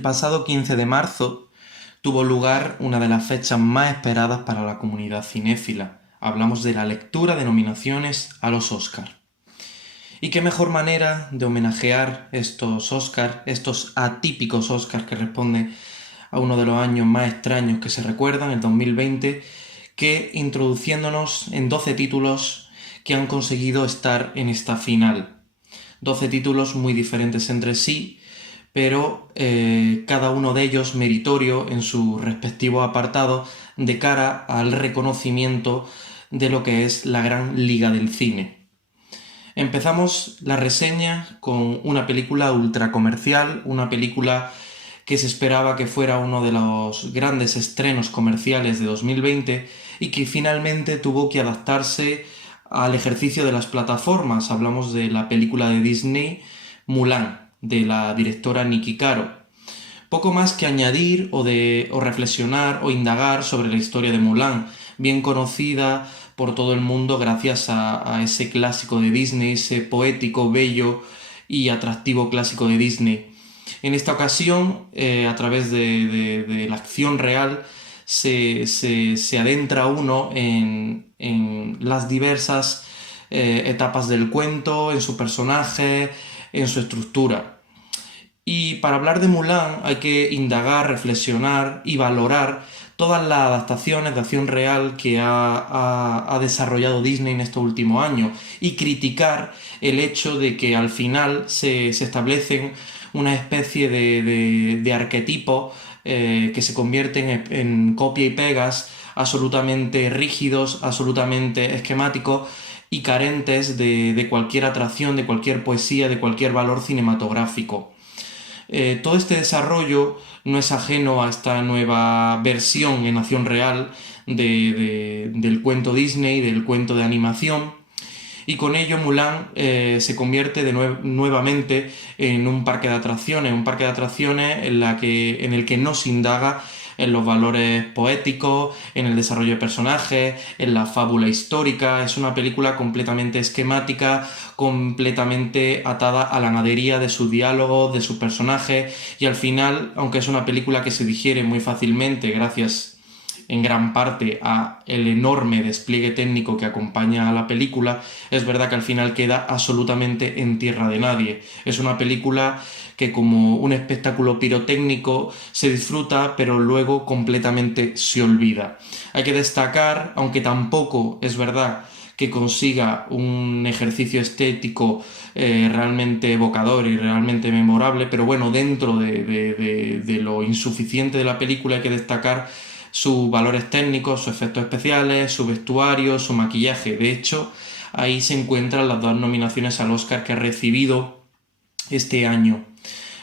El pasado 15 de marzo tuvo lugar una de las fechas más esperadas para la comunidad cinéfila. Hablamos de la lectura de nominaciones a los Oscar. Y qué mejor manera de homenajear estos Oscar, estos atípicos Oscar que responden a uno de los años más extraños que se recuerdan, el 2020, que introduciéndonos en 12 títulos que han conseguido estar en esta final. 12 títulos muy diferentes entre sí, pero cada uno de ellos meritorio en su respectivo apartado de cara al reconocimiento de lo que es la gran liga del cine. Empezamos la reseña con una película ultra comercial, una película que se esperaba que fuera uno de los grandes estrenos comerciales de 2020 y que finalmente tuvo que adaptarse al ejercicio de las plataformas. Hablamos de la película de Disney, Mulan, de la directora Niki Caro. Poco más que añadir o reflexionar o indagar sobre la historia de Mulan, bien conocida por todo el mundo gracias a ese clásico de Disney, ese poético, bello y atractivo clásico de Disney. En esta ocasión, a través de la acción real, se adentra uno en las diversas etapas del cuento, en su personaje, en su estructura. Y para hablar de Mulan hay que indagar, reflexionar y valorar todas las adaptaciones de acción real que ha desarrollado Disney en estos últimos años y criticar el hecho de que al final se establecen una especie de arquetipos que se convierten en copia y pegas absolutamente rígidos, absolutamente esquemáticos y carentes de cualquier atracción, de cualquier poesía, de cualquier valor cinematográfico. Todo este desarrollo no es ajeno a esta nueva versión en acción real del cuento Disney, del cuento de animación, y con ello Mulan se convierte nuevamente en un parque de atracciones, en el que no se indaga en los valores poéticos, en el desarrollo de personajes, en la fábula histórica. Es una película completamente esquemática, completamente atada a la nadería de sus diálogos, de sus personajes, y al final, aunque es una película que se digiere muy fácilmente gracias en gran parte a el enorme despliegue técnico que acompaña a la película, es verdad que al final queda absolutamente en tierra de nadie. Es una película que como un espectáculo pirotécnico se disfruta, pero luego completamente se olvida. Hay que destacar, aunque tampoco es verdad que consiga un ejercicio estético realmente evocador y realmente memorable, pero bueno, dentro de lo insuficiente de la película hay que destacar sus valores técnicos, sus efectos especiales, su vestuario, su maquillaje. De hecho, ahí se encuentran las dos nominaciones al Oscar que ha recibido este año: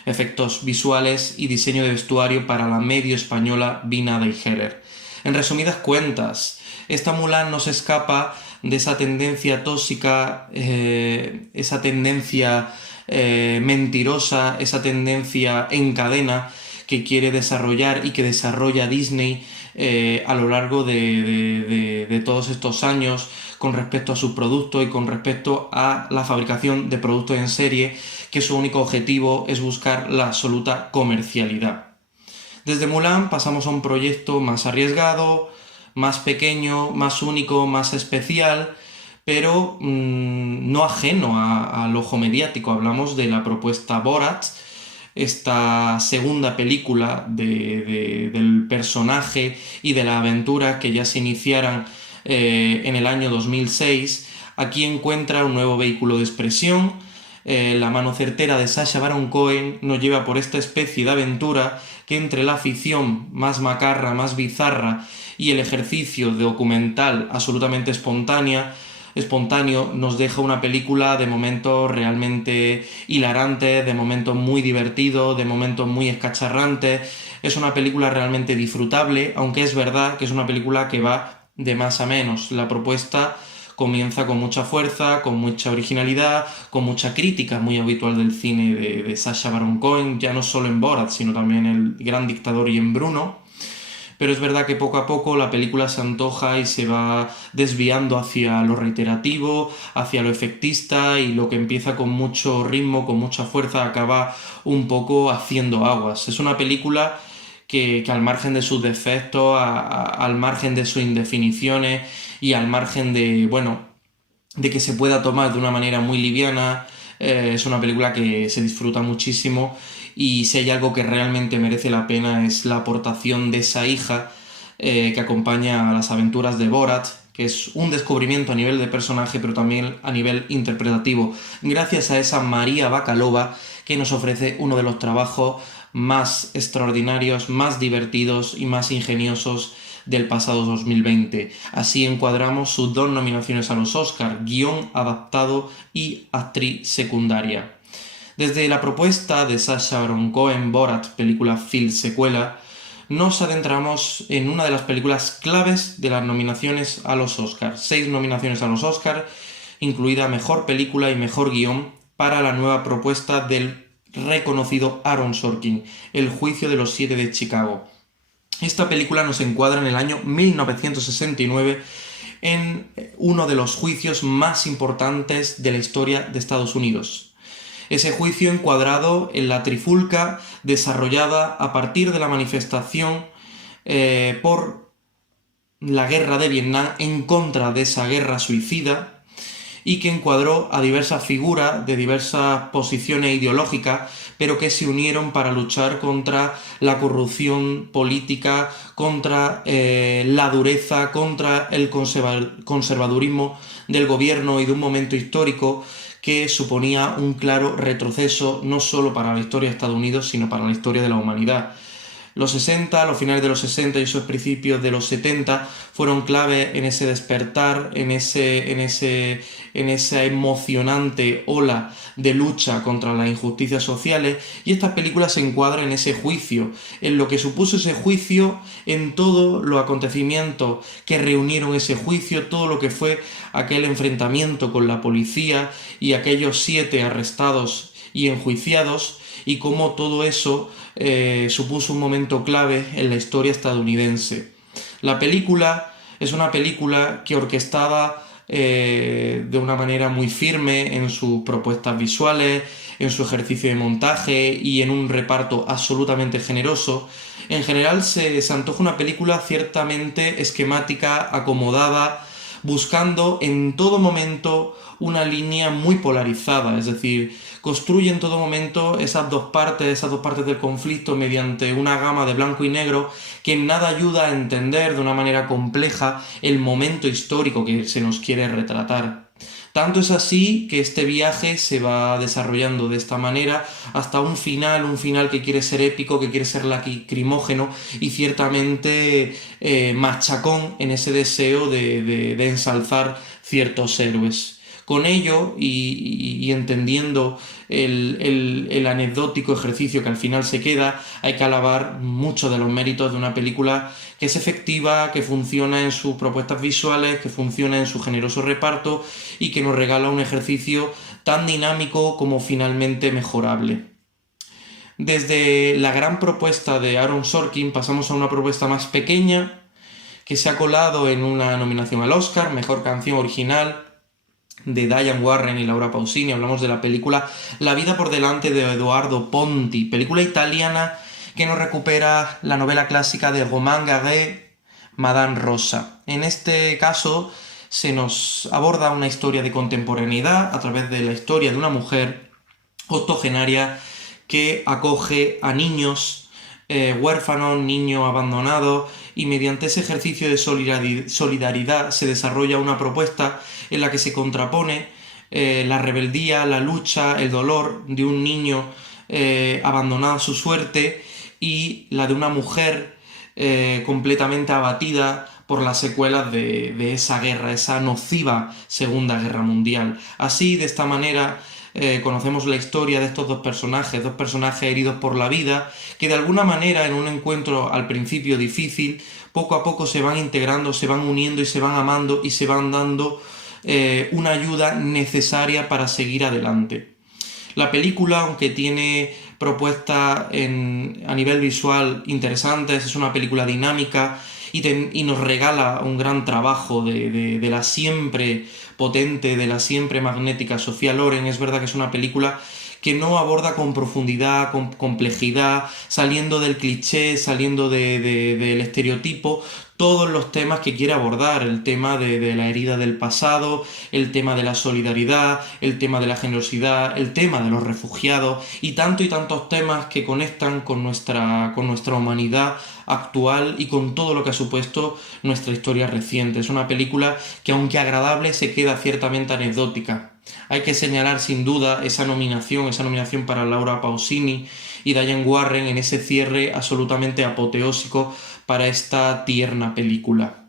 efectos visuales y diseño de vestuario para la medio española Vina Deijerer. En resumidas cuentas, esta Mulan no se escapa de esa tendencia tóxica, esa tendencia mentirosa, esa tendencia en cadena que quiere desarrollar y que desarrolla Disney a lo largo de todos estos años con respecto a sus productos y con respecto a la fabricación de productos en serie, que su único objetivo es buscar la absoluta comercialidad. Desde Mulan pasamos a un proyecto más arriesgado, más pequeño, más único, más especial, pero no ajeno al ojo mediático. Hablamos de la propuesta Borat, esta segunda película del personaje y de la aventura que ya se iniciaran en el año 2006. Aquí encuentra un nuevo vehículo de expresión. La mano certera de Sacha Baron Cohen nos lleva por esta especie de aventura que, entre la ficción más macarra, más bizarra, y el ejercicio documental absolutamente espontáneo, nos deja una película de momentos realmente hilarantes, de momentos muy divertidos, de momentos muy escacharrantes. Es una película realmente disfrutable, aunque es verdad que es una película que va de más a menos. La propuesta comienza con mucha fuerza, con mucha originalidad, con mucha crítica muy habitual del cine de Sacha Baron Cohen, ya no solo en Borat, sino también en El Gran Dictador y en Bruno. pero es verdad que poco a poco la película se antoja y se va desviando hacia lo reiterativo, hacia lo efectista, y lo que empieza con mucho ritmo, con mucha fuerza, acaba un poco haciendo aguas. Es una película que al margen de sus defectos, al margen de sus indefiniciones y al margen de, bueno, de que se pueda tomar de una manera muy liviana, es una película que se disfruta muchísimo, y si hay algo que realmente merece la pena es la aportación de esa hija que acompaña a las aventuras de Borat, que es un descubrimiento a nivel de personaje, pero también a nivel interpretativo, gracias a esa María Bakalova, que nos ofrece uno de los trabajos más extraordinarios, más divertidos y más ingeniosos del pasado 2020. Así encuadramos sus 2 nominaciones a los Oscar, guión adaptado y actriz secundaria. Desde la propuesta de Sacha Baron Cohen, Borat, película film secuela, nos adentramos en una de las películas claves de las nominaciones a los Oscar. 6 nominaciones a los Oscar, incluida Mejor Película y Mejor Guión, para la nueva propuesta del reconocido Aaron Sorkin, El juicio de los 7 de Chicago. Esta película nos encuadra en el año 1969 en uno de los juicios más importantes de la historia de Estados Unidos. Ese juicio encuadrado en la trifulca desarrollada a partir de la manifestación por la guerra de Vietnam, en contra de esa guerra suicida, y que encuadró a diversas figuras de diversas posiciones ideológicas, pero que se unieron para luchar contra la corrupción política, contra la dureza, contra el conservadurismo del gobierno, y de un momento histórico que suponía un claro retroceso no solo para la historia de Estados Unidos, sino para la historia de la humanidad. Los 60, los finales de los 60 y esos principios de los 70 fueron clave en ese despertar, en esa emocionante ola de lucha contra las injusticias sociales, y esta película se encuadra en ese juicio, en lo que supuso ese juicio, en todos los acontecimientos que reunieron ese juicio, todo lo que fue aquel enfrentamiento con la policía y aquellos 7 arrestados y enjuiciados, y cómo todo eso supuso un momento clave en la historia estadounidense. La película es una película que orquestada de una manera muy firme en sus propuestas visuales, en su ejercicio de montaje y en un reparto absolutamente generoso. En general se antoja una película ciertamente esquemática, acomodada, buscando en todo momento una línea muy polarizada, es decir, construye en todo momento esas dos partes del conflicto mediante una gama de blanco y negro que en nada ayuda a entender de una manera compleja el momento histórico que se nos quiere retratar. Tanto es así que este viaje se va desarrollando de esta manera hasta un final que quiere ser épico, que quiere ser lacrimógeno y ciertamente machacón en ese deseo de ensalzar ciertos héroes. Con ello, y entendiendo el anecdótico ejercicio que al final se queda, hay que alabar muchos de los méritos de una película que es efectiva, que funciona en sus propuestas visuales, que funciona en su generoso reparto y que nos regala un ejercicio tan dinámico como finalmente mejorable. Desde la gran propuesta de Aaron Sorkin pasamos a una propuesta más pequeña que se ha colado en una nominación al Oscar, Mejor Canción Original, de Diane Warren y Laura Pausini. Hablamos de la película La vida por delante de Edoardo Ponti, película italiana que nos recupera la novela clásica de Romain Gary, Madame Rosa. En este caso se nos aborda una historia de contemporaneidad a través de la historia de una mujer octogenaria que acoge a niños huérfanos, niños abandonados, y mediante ese ejercicio de solidaridad se desarrolla una propuesta en la que se contrapone la rebeldía, la lucha, el dolor de un niño abandonado a su suerte, y la de una mujer completamente abatida por las secuelas de esa guerra, esa nociva Segunda Guerra Mundial. Así, de esta manera, conocemos la historia de estos dos personajes heridos por la vida, que de alguna manera en un encuentro al principio difícil, poco a poco se van integrando, se van uniendo y se van amando y se van dando una ayuda necesaria para seguir adelante. La película, aunque tiene propuestas a nivel visual interesantes, es una película dinámica y nos regala un gran trabajo de la siempre potente, de la siempre magnética Sofía Loren. Es verdad que es una película que no aborda con profundidad, con complejidad, saliendo del cliché, saliendo del estereotipo, todos los temas que quiere abordar: el tema de la herida del pasado, el tema de la solidaridad, el tema de la generosidad, el tema de los refugiados y tantos temas que conectan con nuestra humanidad actual y con todo lo que ha supuesto nuestra historia reciente. Es una película que, aunque agradable, se queda ciertamente anecdótica. Hay que señalar sin duda esa nominación para Laura Pausini y Diane Warren en ese cierre absolutamente apoteósico para esta tierna película.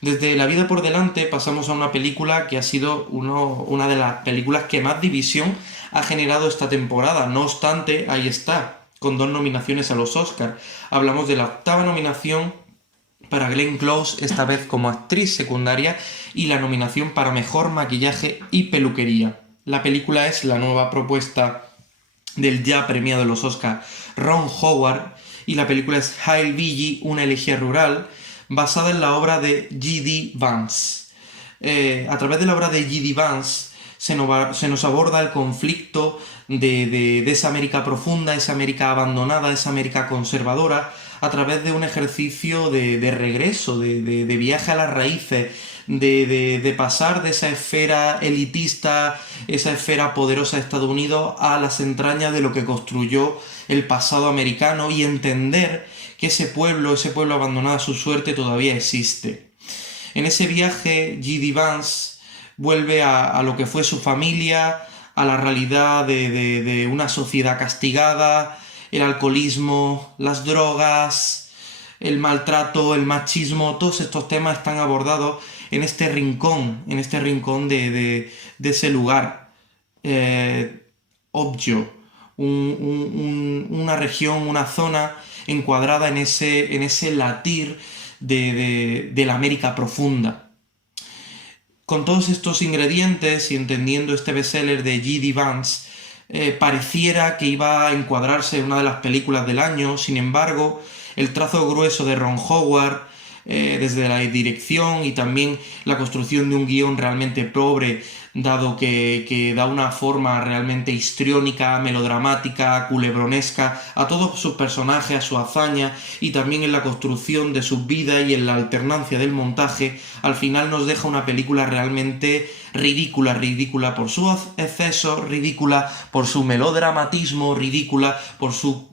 Desde La vida por delante pasamos a una película que ha sido una de las películas que más división ha generado esta temporada. No obstante, ahí está, con 2 nominaciones a los Oscars. Hablamos de la 8ª nominación para Glenn Close, esta vez como actriz secundaria, y la nominación para Mejor Maquillaje y Peluquería. La película es la nueva propuesta del ya premiado en los Oscars Ron Howard, y la película es Hail Billy, una elegía rural, basada en la obra de G.D. Vance. A través de la obra de G.D. Vance se nos aborda el conflicto de esa América profunda, esa América abandonada, esa América conservadora, a través de un ejercicio de regreso, de viaje a las raíces, de pasar de esa esfera elitista, esa esfera poderosa de Estados Unidos, a las entrañas de lo que construyó el pasado americano, y entender que ese pueblo abandonado a su suerte todavía existe. En ese viaje, G.D. Vance vuelve a lo que fue su familia, a la realidad de una sociedad castigada, el alcoholismo, las drogas, el maltrato, el machismo. Todos estos temas están abordados en este rincón de ese lugar, Objo, una región, una zona encuadrada en ese latir de la América profunda. Con todos estos ingredientes y entendiendo este bestseller de G.D. Vance, pareciera que iba a encuadrarse en una de las películas del año. Sin embargo, el trazo grueso de Ron Howard, desde la dirección y también la construcción de un guión realmente pobre, dado que da una forma realmente histriónica, melodramática, culebronesca a todos sus personajes, a su hazaña, y también en la construcción de sus vidas y en la alternancia del montaje, al final nos deja una película realmente ridícula por sus excesos, ridícula por su melodramatismo, ridícula por su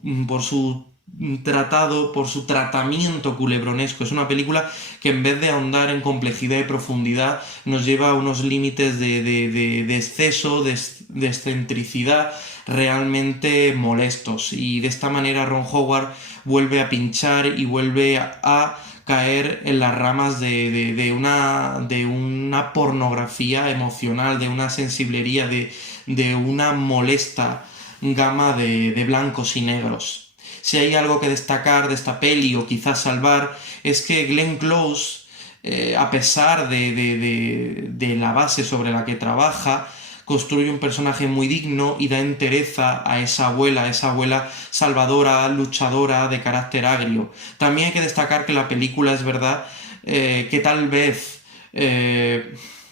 tratamiento culebronesco. Es una película que, en vez de ahondar en complejidad y profundidad, nos lleva a unos límites de exceso, de excentricidad realmente molestos, y de esta manera Ron Howard vuelve a pinchar y vuelve a caer en las ramas de una pornografía emocional, de una sensiblería, de una molesta gama de blancos y negros. Si hay algo que destacar de esta peli, o quizás salvar, es que Glenn Close, a pesar de la base sobre la que trabaja, construye un personaje muy digno y da entereza a esa abuela salvadora, luchadora, de carácter agrio. También hay que destacar que la película, es verdad, que tal vez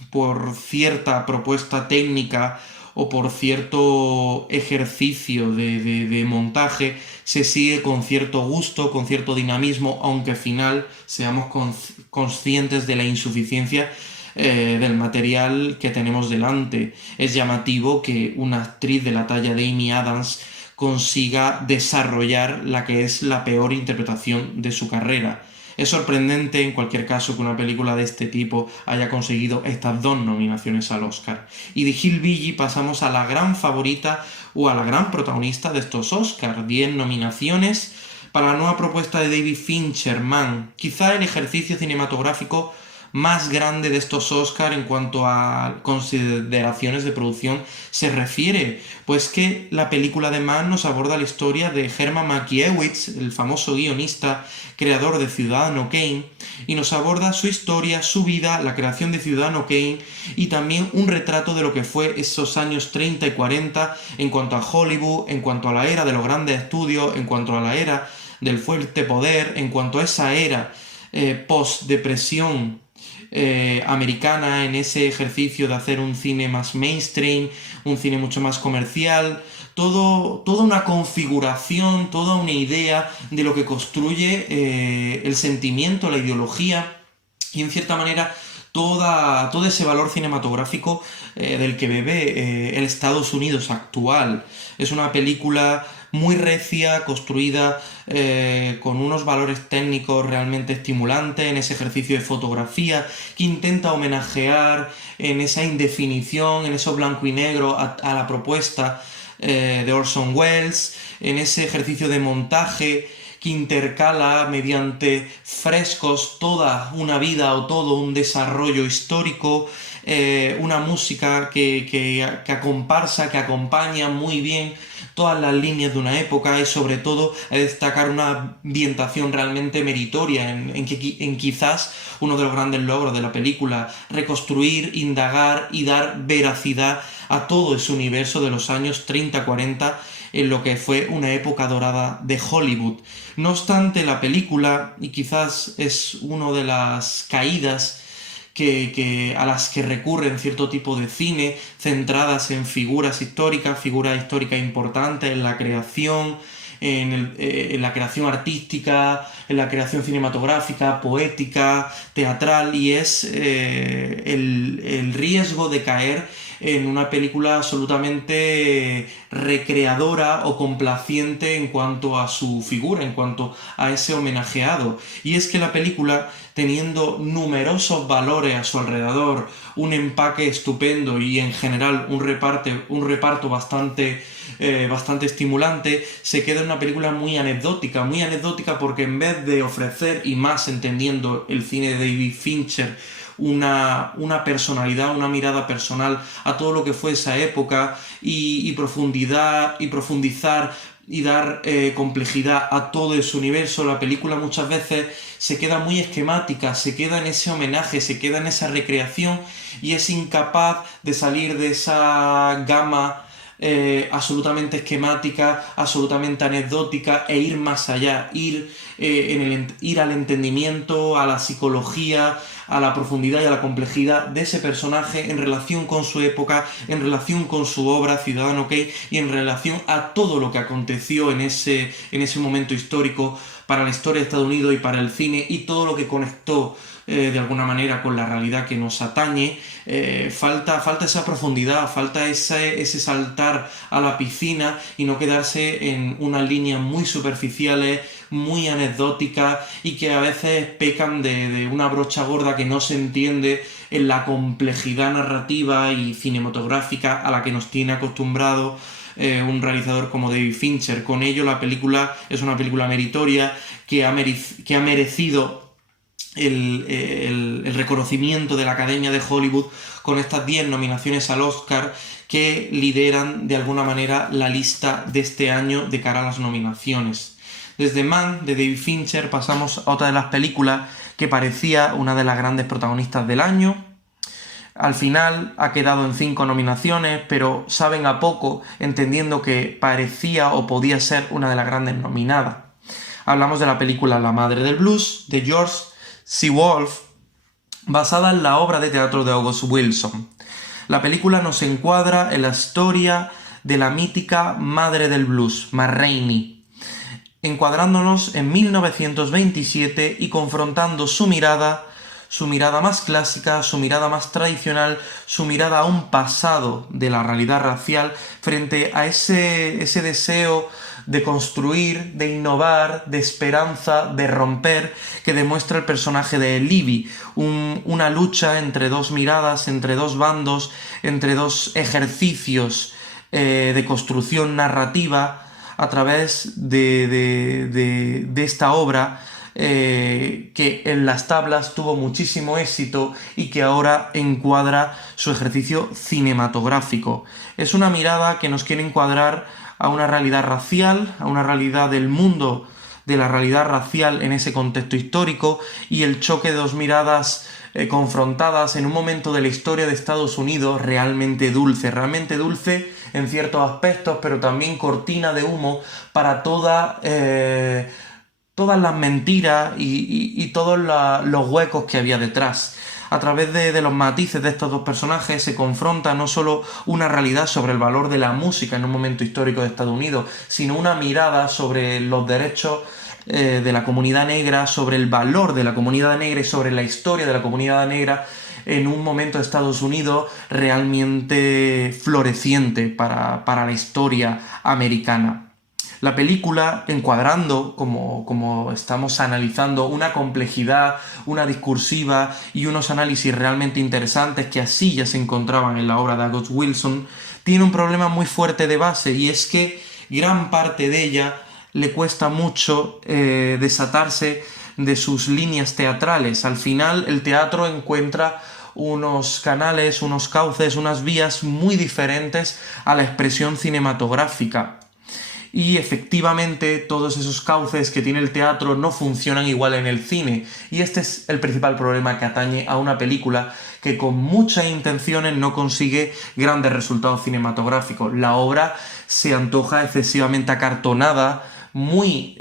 por cierta propuesta técnica o por cierto ejercicio de montaje, se sigue con cierto gusto, con cierto dinamismo, aunque al final seamos conscientes de la insuficiencia del material que tenemos delante. Es llamativo que una actriz de la talla de Amy Adams consiga desarrollar la que es la peor interpretación de su carrera. Es sorprendente, en cualquier caso, que una película de este tipo haya conseguido estas 2 nominaciones al Oscar. Y de Hail Billy pasamos a la gran favorita, o a la gran protagonista de estos Oscars. 10 nominaciones para la nueva propuesta de David Fincher, Man. Quizá el ejercicio cinematográfico más grande de estos Oscar en cuanto a consideraciones de producción se refiere, pues que la película además nos aborda la historia de Herman Mankiewicz, el famoso guionista, creador de Ciudadano Kane, y nos aborda su historia, su vida, la creación de Ciudadano Kane y también un retrato de lo que fue esos años 30 y 40 en cuanto a Hollywood, en cuanto a la era de los grandes estudios, en cuanto a la era del fuerte poder, en cuanto a esa era post-depresión americana, en ese ejercicio de hacer un cine más mainstream, un cine mucho más comercial, toda una configuración, toda una idea de lo que construye el sentimiento, la ideología y en cierta manera todo ese valor cinematográfico del que bebe el Estados Unidos actual. Es una película muy recia, construida con unos valores técnicos realmente estimulantes en ese ejercicio de fotografía que intenta homenajear en esa indefinición, en eso blanco y negro a la propuesta de Orson Welles, en ese ejercicio de montaje que intercala mediante frescos toda una vida o todo un desarrollo histórico, una música que comparsa, que acompaña muy bien todas las líneas de una época y sobre todo destacar una ambientación realmente meritoria en quizás uno de los grandes logros de la película, reconstruir, indagar y dar veracidad a todo ese universo de los años 30-40 en lo que fue una época dorada de Hollywood. No obstante, la película, y quizás es una de las caídas a las que recurren cierto tipo de cine, centradas en figuras históricas importantes en la creación, en la creación artística, en la creación cinematográfica, poética, teatral, y es el riesgo de caer en una película absolutamente recreadora o complaciente en cuanto a su figura, en cuanto a ese homenajeado. Y es que la película, teniendo numerosos valores a su alrededor, un empaque estupendo y en general un reparto bastante estimulante, se queda en una película muy anecdótica porque en vez de ofrecer, y más entendiendo el cine de David Fincher, una personalidad, una mirada personal a todo lo que fue esa época y profundizar y dar complejidad a todo ese universo, la película muchas veces se queda muy esquemática, se queda en ese homenaje, se queda en esa recreación y es incapaz de salir de esa gama absolutamente esquemática, absolutamente anecdótica e ir más allá, ir al entendimiento, a la psicología, a la profundidad y a la complejidad de ese personaje en relación con su época, en relación con su obra Ciudadano Kane y en relación a todo lo que aconteció en ese momento histórico para la historia de Estados Unidos y para el cine y todo lo que conectó de alguna manera con la realidad que nos atañe. Falta esa profundidad, falta ese saltar a la piscina y no quedarse en unas líneas muy superficiales, muy anecdóticas y que a veces pecan de una brocha gorda que no se entiende en la complejidad narrativa y cinematográfica a la que nos tiene acostumbrado un realizador como David Fincher. Con ello la película es una película meritoria que ha merecido el reconocimiento de la Academia de Hollywood con estas 10 nominaciones al Oscar que lideran de alguna manera la lista de este año de cara a las nominaciones. Desde Man, de David Fincher, pasamos a otra de las películas que parecía una de las grandes protagonistas del año. Al final ha quedado en 5 nominaciones, pero saben a poco, entendiendo que parecía o podía ser una de las grandes nominadas. Hablamos de la película La Madre del Blues, de George C. Wolfe, basada en la obra de teatro de August Wilson. La película nos encuadra en la historia de la mítica Madre del Blues, Ma Rainey, encuadrándonos en 1927 y confrontando su mirada más clásica, su mirada más tradicional, su mirada a un pasado de la realidad racial frente a ese deseo de construir, de innovar, de esperanza, de romper, que demuestra el personaje de Libby, una lucha entre dos miradas, entre dos bandos, entre dos ejercicios de construcción narrativa a través de esta obra que en las tablas tuvo muchísimo éxito y que ahora encuadra su ejercicio cinematográfico. Es una mirada que nos quiere encuadrar a una realidad racial, a una realidad del mundo, de la realidad racial en ese contexto histórico, y el choque de dos miradas confrontadas en un momento de la historia de Estados Unidos realmente dulce en ciertos aspectos, pero también cortina de humo para todas las mentiras y todos los huecos que había detrás. A través de los matices de estos dos personajes se confronta no solo una realidad sobre el valor de la música en un momento histórico de Estados Unidos, sino una mirada sobre los derechos de la comunidad negra, sobre el valor de la comunidad negra y sobre la historia de la comunidad negra en un momento de Estados Unidos realmente floreciente para la historia americana. La película, encuadrando, como estamos analizando, una complejidad, una discursiva y unos análisis realmente interesantes que así ya se encontraban en la obra de August Wilson, tiene un problema muy fuerte de base, y es que gran parte de ella le cuesta mucho desatarse de sus líneas teatrales. Al final, el teatro encuentra unos canales, unos cauces, unas vías muy diferentes a la expresión cinematográfica. Y efectivamente todos esos cauces que tiene el teatro no funcionan igual en el cine, y este es el principal problema que atañe a una película que con muchas intenciones no consigue grandes resultados cinematográficos. La obra se antoja excesivamente acartonada, muy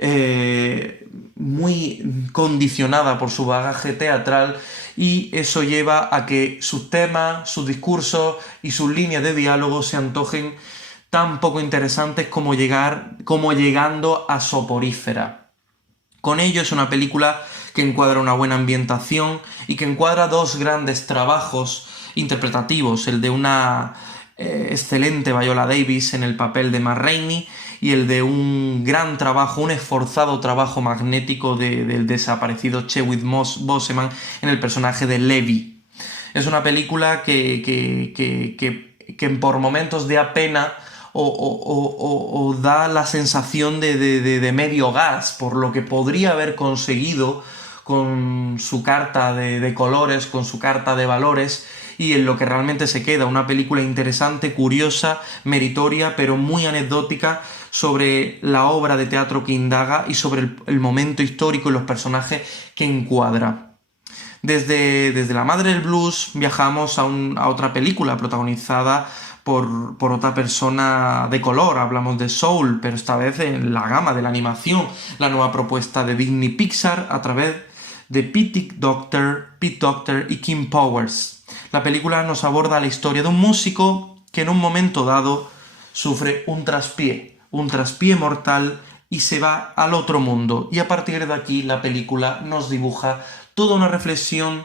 condicionada por su bagaje teatral, y eso lleva a que sus temas, sus discursos y sus líneas de diálogo se antojen tan poco interesantes como llegando a soporífera. Con ello es una película que encuadra una buena ambientación y que encuadra dos grandes trabajos interpretativos, el de una excelente Viola Davis en el papel de Ma Rainey y el de un gran trabajo, un esforzado trabajo magnético del desaparecido Chadwick Boseman en el personaje de Levi. Es una película que por momentos da pena o da la sensación de medio gas por lo que podría haber conseguido con su carta de colores, con su carta de valores, y en lo que realmente se queda una película interesante, curiosa, meritoria, pero muy anecdótica sobre la obra de teatro que indaga y sobre el momento histórico y los personajes que encuadra. Desde La Madre del Blues viajamos a otra película protagonizada por otra persona de color. Hablamos de Soul, pero esta vez en la gama de la animación, la nueva propuesta de Disney Pixar a través de Pete Docter y Kim Powers. La película nos aborda la historia de un músico que en un momento dado sufre un traspié mortal y se va al otro mundo, y a partir de aquí la película nos dibuja toda una reflexión,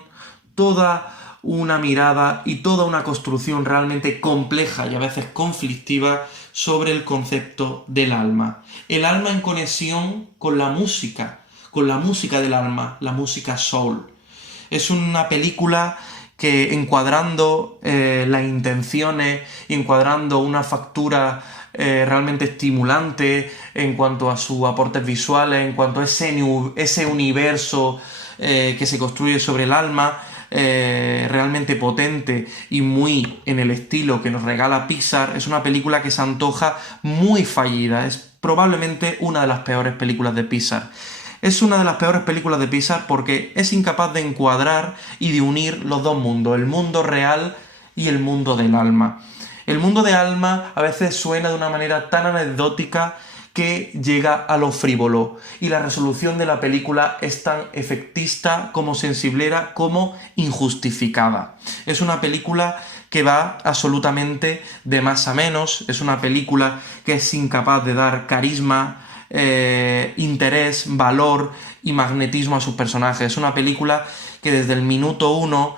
toda una mirada y toda una construcción realmente compleja y a veces conflictiva sobre el concepto del alma. El alma en conexión con la música del alma, la música soul. Es una película que, encuadrando las intenciones, encuadrando una factura realmente estimulante en cuanto a sus aportes visuales, en cuanto a ese universo que se construye sobre el alma, realmente potente y muy en el estilo que nos regala Pixar. Es una película que se antoja muy fallida, es probablemente una de las peores películas de Pixar. Es una de las peores películas de Pixar porque es incapaz de encuadrar y de unir los dos mundos, el mundo real y el mundo del alma. El mundo del alma a veces suena de una manera tan anecdótica que llega a lo frívolo, y la resolución de la película es tan efectista como sensiblera como injustificada. Es una película que va absolutamente de más a menos, es una película que es incapaz de dar carisma, interés, valor y magnetismo a sus personajes. Es una película que desde el minuto 1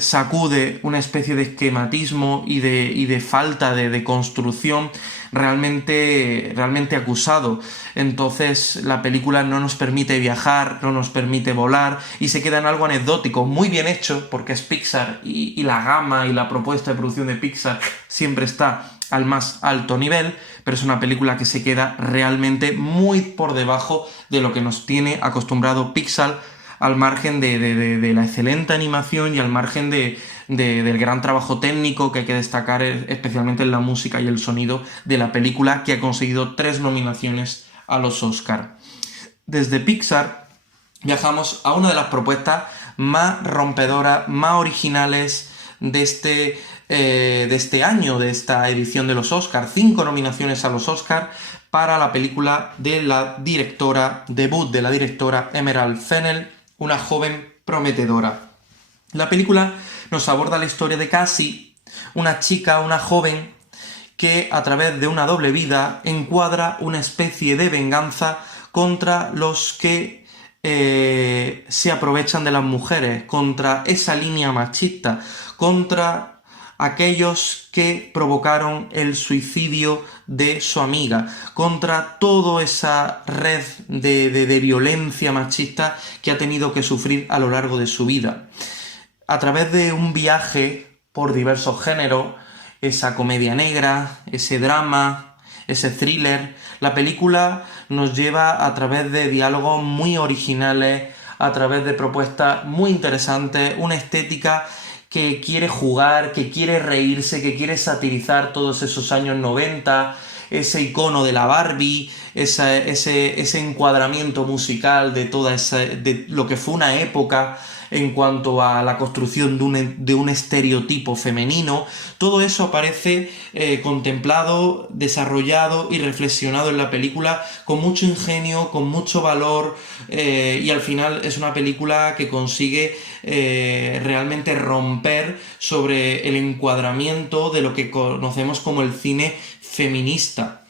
sacude una especie de esquematismo y de falta de construcción realmente acusado. Entonces la película no nos permite viajar, no nos permite volar, y se queda en algo anecdótico, muy bien hecho porque es Pixar, y la gama y la propuesta de producción de Pixar siempre está al más alto nivel, pero es una película que se queda realmente muy por debajo de lo que nos tiene acostumbrado Pixar, al margen de la excelente animación y al margen del gran trabajo técnico que hay que destacar, especialmente en la música y el sonido de la película, que ha conseguido 3 nominaciones a los Oscar. Desde Pixar viajamos a una de las propuestas más rompedoras, más originales de este año, de esta edición de los Oscar. 5 nominaciones a los Oscar para la película de la directora, debut de la directora Emerald Fennell, una joven prometedora. La película nos aborda la historia de Cassie, una chica, una joven, que a través de una doble vida encuadra una especie de venganza contra los que se aprovechan de las mujeres, contra esa línea machista, contra aquellos que provocaron el suicidio de su amiga, contra toda esa red de violencia machista que ha tenido que sufrir a lo largo de su vida. A través de un viaje por diversos géneros, esa comedia negra, ese drama, ese thriller, la película nos lleva a través de diálogos muy originales, a través de propuestas muy interesantes, una estética que quiere jugar, que quiere reírse, que quiere satirizar todos esos años 90, ese icono de la Barbie, ese encuadramiento musical de de lo que fue una época en cuanto a la construcción de un estereotipo femenino. Todo eso aparece contemplado, desarrollado y reflexionado en la película con mucho ingenio, con mucho valor, y al final es una película que consigue realmente romper sobre el encuadramiento de lo que conocemos como el cine feminista.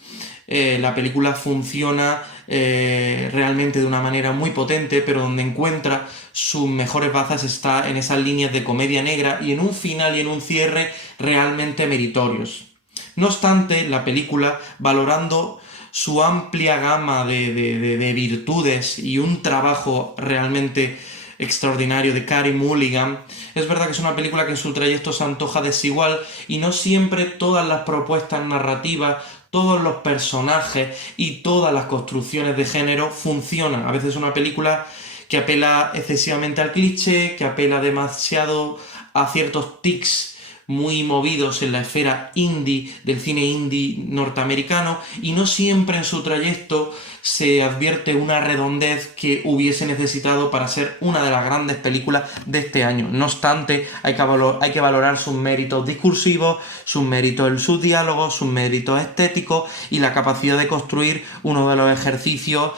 La película funciona realmente de una manera muy potente, pero donde encuentra sus mejores bazas está en esas líneas de comedia negra y en un final y en un cierre realmente meritorios. No obstante, la película, valorando su amplia gama de virtudes y un trabajo realmente extraordinario de Carey Mulligan, es verdad que es una película que en su trayecto se antoja desigual y no siempre todas las propuestas narrativas, todos los personajes y todas las construcciones de género funcionan. A veces es una película que apela excesivamente al cliché, que apela demasiado a ciertos tics muy movidos en la esfera indie, del cine indie norteamericano, y no siempre en su trayecto se advierte una redondez que hubiese necesitado para ser una de las grandes películas de este año. No obstante, hay que valorar sus méritos discursivos, sus méritos en sus diálogos, sus méritos estéticos y la capacidad de construir uno de los ejercicios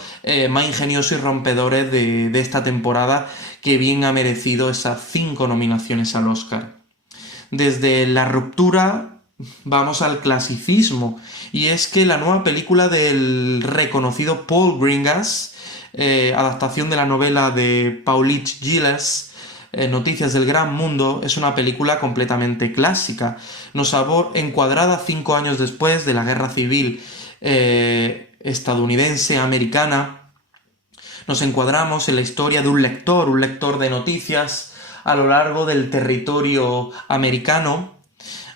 más ingeniosos y rompedores de esta temporada, que bien ha merecido esas 5 nominaciones al Oscar. Desde la ruptura vamos al clasicismo, y es que la nueva película del reconocido Paul Greengrass, adaptación de la novela de Paulette Gilles, Noticias del Gran Mundo, es una película completamente clásica. Encuadrada 5 años después de la Guerra Civil estadounidense-americana, nos encuadramos en la historia de un lector de noticias a lo largo del territorio americano,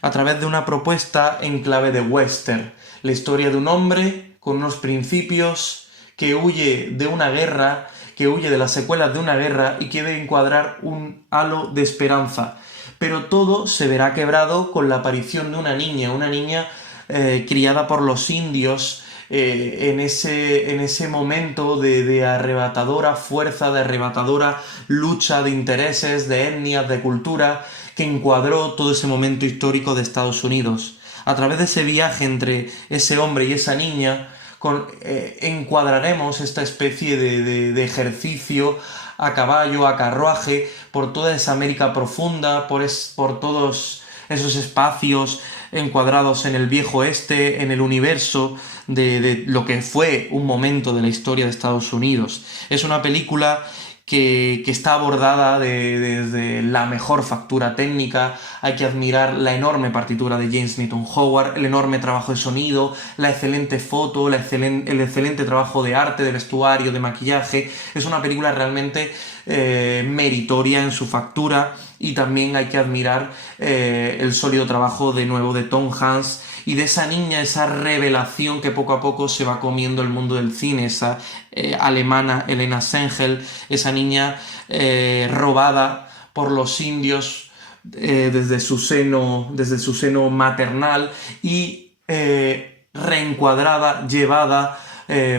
a través de una propuesta en clave de western. La historia de un hombre con unos principios que huye de una guerra, que huye de las secuelas de una guerra y quiere encuadrar un halo de esperanza. Pero todo se verá quebrado con la aparición de una niña criada por los indios, en ese momento de arrebatadora fuerza, de arrebatadora lucha de intereses, de etnias, de cultura, que encuadró todo ese momento histórico de Estados Unidos. A través de ese viaje entre ese hombre y esa niña, encuadraremos esta especie de ejercicio a caballo, a carruaje, por toda esa América profunda, por todos esos espacios encuadrados en el viejo oeste, en el universo de lo que fue un momento de la historia de Estados Unidos. Es una película que está abordada desde la mejor factura técnica. Hay que admirar la enorme partitura de James Newton Howard, el enorme trabajo de sonido, la excelente foto, el excelente trabajo de arte, de vestuario, de maquillaje. Es una película realmente meritoria en su factura, y también hay que admirar el sólido trabajo de nuevo de Tom Hanks y de esa niña, esa revelación que poco a poco se va comiendo el mundo del cine, esa alemana Elena Sengel, esa niña robada por los indios desde su seno maternal y reencuadrada, llevada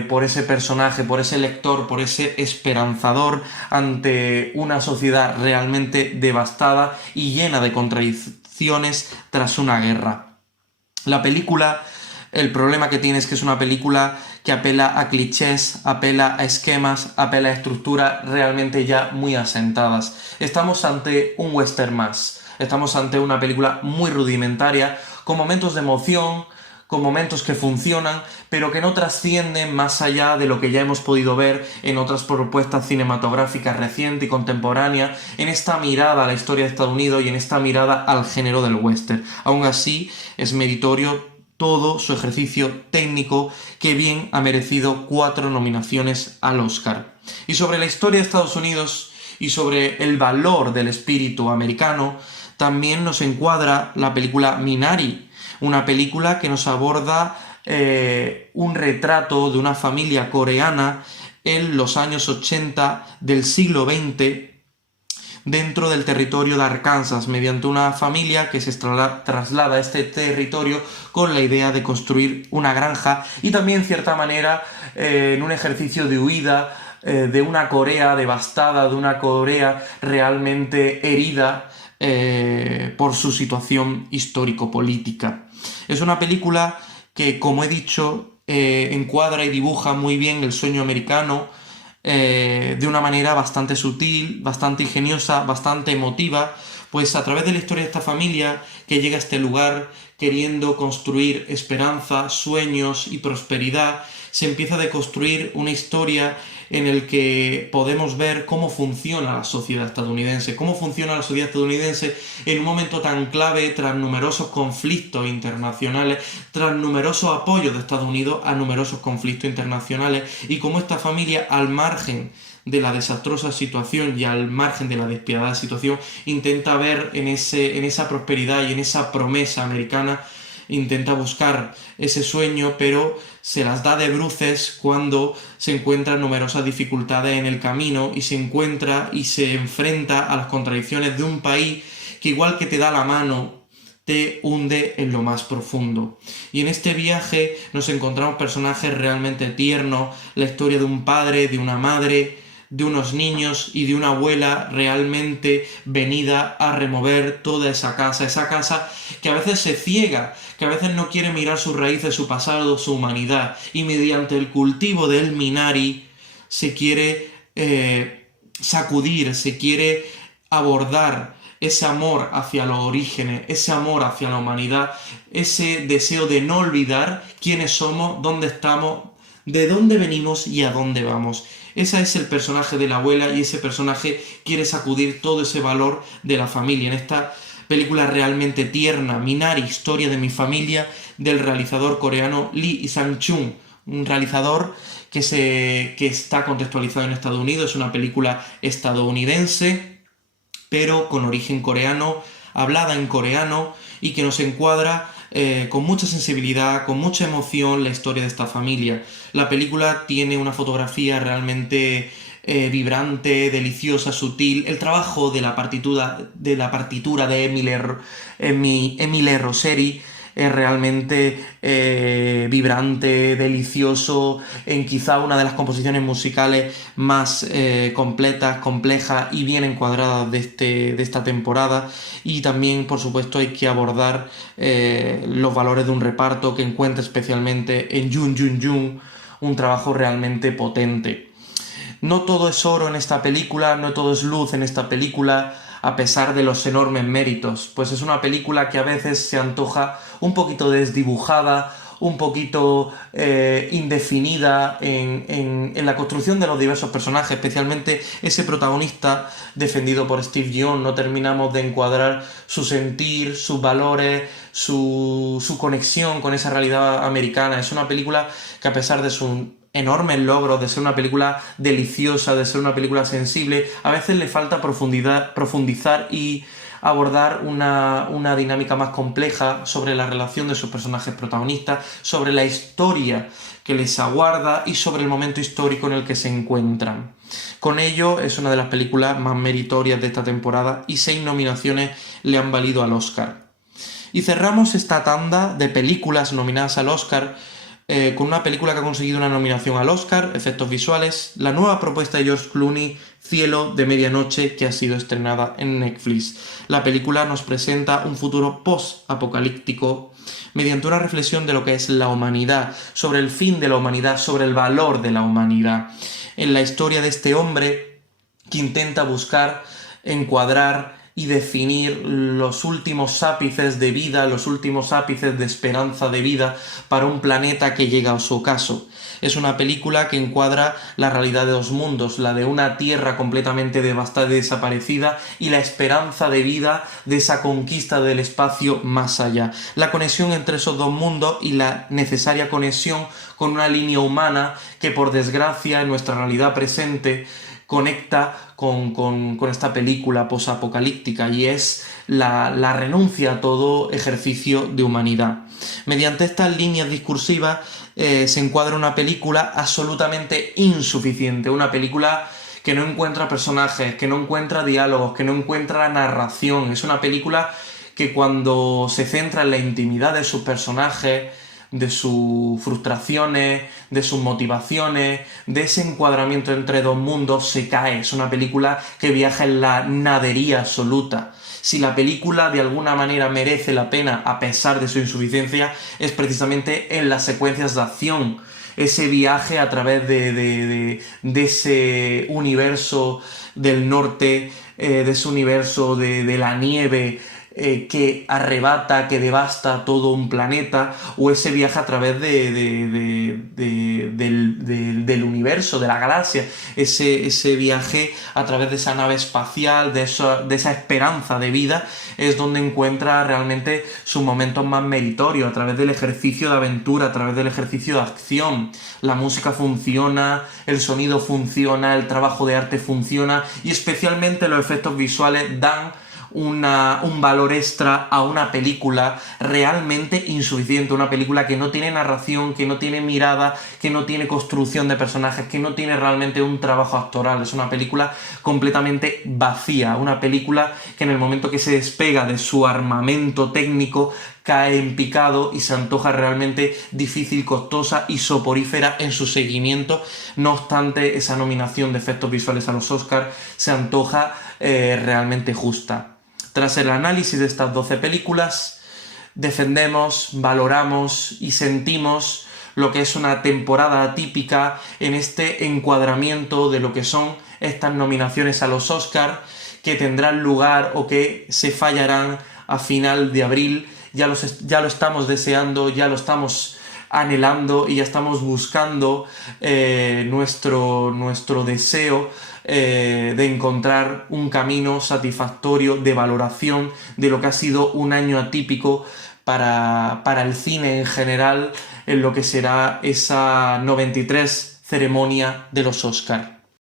por ese personaje, por ese lector, por ese esperanzador ante una sociedad realmente devastada y llena de contradicciones tras una guerra. La película, el problema que tiene es que es una película que apela a clichés, apela a esquemas, apela a estructuras realmente ya muy asentadas. Estamos ante un western más, estamos ante una película muy rudimentaria, con momentos de emoción, con momentos que funcionan, pero que no trascienden más allá de lo que ya hemos podido ver en otras propuestas cinematográficas recientes y contemporáneas, en esta mirada a la historia de Estados Unidos y en esta mirada al género del western. Aún así, es meritorio todo su ejercicio técnico, que bien ha merecido 4 nominaciones al Oscar. Y sobre la historia de Estados Unidos y sobre el valor del espíritu americano, también nos encuadra la película Minari, una película que nos aborda un retrato de una familia coreana en los años 80 del siglo XX dentro del territorio de Arkansas, mediante una familia que se traslada a este territorio con la idea de construir una granja y también, en cierta manera, en un ejercicio de huida de una Corea devastada, de una Corea realmente herida por su situación histórico-política. Es una película que, como he dicho, encuadra y dibuja muy bien el sueño americano de una manera bastante sutil, bastante ingeniosa, bastante emotiva, pues a través de la historia de esta familia que llega a este lugar queriendo construir esperanza, sueños y prosperidad, se empieza a deconstruir una historia en el que podemos ver cómo funciona la sociedad estadounidense, en un momento tan clave tras numerosos conflictos internacionales, tras numerosos apoyos de Estados Unidos a numerosos conflictos internacionales, y cómo esta familia, al margen de la desastrosa situación y al margen de la despiadada situación, intenta ver en esa prosperidad y en esa promesa americana, intenta buscar ese sueño, pero se las da de bruces cuando se encuentran numerosas dificultades en el camino y se encuentra y se enfrenta a las contradicciones de un país que, igual que te da la mano, te hunde en lo más profundo. Y en este viaje nos encontramos personajes realmente tiernos, la historia de un padre, de una madre, de unos niños y de una abuela realmente venida a remover toda esa casa que a veces se ciega, que a veces no quiere mirar sus raíces, su pasado, su humanidad, y mediante el cultivo del Minari se quiere sacudir, se quiere abordar ese amor hacia los orígenes, ese amor hacia la humanidad, ese deseo de no olvidar quiénes somos, dónde estamos, de dónde venimos y a dónde vamos. Ese es el personaje de la abuela y ese personaje quiere sacudir todo ese valor de la familia. En esta película realmente tierna, Minari, historia de mi familia, del realizador coreano Lee Isang-chun, un realizador que está contextualizado en Estados Unidos, es una película estadounidense, pero con origen coreano, hablada en coreano y que nos encuadra con mucha sensibilidad, con mucha emoción la historia de esta familia. La película tiene una fotografía realmente vibrante, deliciosa, sutil. El trabajo de la partitura de Emile Rosseri es realmente vibrante, delicioso, en quizá una de las composiciones musicales más completas, complejas y bien encuadradas de esta temporada. Y también, por supuesto, hay que abordar los valores de un reparto que encuentra especialmente en Jung Jun-yoon, un trabajo realmente potente. No todo es oro en esta película, no todo es luz en esta película, a pesar de los enormes méritos, pues es una película que a veces se antoja un poquito desdibujada, un poquito indefinida en la construcción de los diversos personajes, especialmente ese protagonista defendido por Steve Yeun. No terminamos de encuadrar su sentir, sus valores, su conexión con esa realidad americana. Es una película que, a pesar de su enormes logros, de ser una película deliciosa, de ser una película sensible, a veces le falta profundizar y abordar una dinámica más compleja sobre la relación de sus personajes protagonistas, sobre la historia que les aguarda y sobre el momento histórico en el que se encuentran. Con ello, es una de las películas más meritorias de esta temporada y 6 nominaciones le han valido al Oscar. Y cerramos esta tanda de películas nominadas al Oscar con una película que ha conseguido una nominación al Oscar, efectos visuales, la nueva propuesta de George Clooney, Cielo de Medianoche, que ha sido estrenada en Netflix. La película nos presenta un futuro post-apocalíptico mediante una reflexión de lo que es la humanidad, sobre el fin de la humanidad, sobre el valor de la humanidad. En la historia de este hombre que intenta buscar, encuadrar y definir los últimos ápices de vida, los últimos ápices de esperanza de vida para un planeta que llega a su ocaso. Es una película que encuadra la realidad de dos mundos, la de una tierra completamente devastada y desaparecida y la esperanza de vida de esa conquista del espacio más allá. La conexión entre esos dos mundos y la necesaria conexión con una línea humana que, por desgracia, en nuestra realidad presente conecta con esta película posapocalíptica, y es la renuncia a todo ejercicio de humanidad. Mediante estas líneas discursivas se encuadra una película absolutamente insuficiente, una película que no encuentra personajes, que no encuentra diálogos, que no encuentra narración. Es una película que, cuando se centra en la intimidad de sus personajes, de sus frustraciones, de sus motivaciones, de ese encuadramiento entre dos mundos, se cae. Es una película que viaja en la nadería absoluta. Si la película de alguna manera merece la pena a pesar de su insuficiencia, es precisamente en las secuencias de acción. Ese viaje a través de ese universo del norte, de ese universo de la nieve, que arrebata, que devasta todo un planeta, o ese viaje a través del universo, de la galaxia, ese viaje a través de esa nave espacial, de esa esperanza de vida, es donde encuentra realmente sus momentos más meritorios, a través del ejercicio de aventura, a través del ejercicio de acción. La música funciona, el sonido funciona, el trabajo de arte funciona, y especialmente los efectos visuales dan un valor extra a una película realmente insuficiente, una película que no tiene narración, que no tiene mirada, que no tiene construcción de personajes, que no tiene realmente un trabajo actoral. Es una película completamente vacía, una película que en el momento que se despega de su armamento técnico cae en picado y se antoja realmente difícil, costosa y soporífera en su seguimiento. No obstante, esa nominación de efectos visuales a los Oscars se antoja realmente justa. Tras el análisis de estas 12 películas, defendemos, valoramos y sentimos lo que es una temporada atípica en este encuadramiento de lo que son estas nominaciones a los Oscars, que tendrán lugar o que se fallarán a final de abril. Ya lo estamos deseando, ya lo estamos anhelando y ya estamos buscando nuestro deseo de encontrar un camino satisfactorio de valoración de lo que ha sido un año atípico para el cine en general, en lo que será esa 93 ceremonia de los Oscar.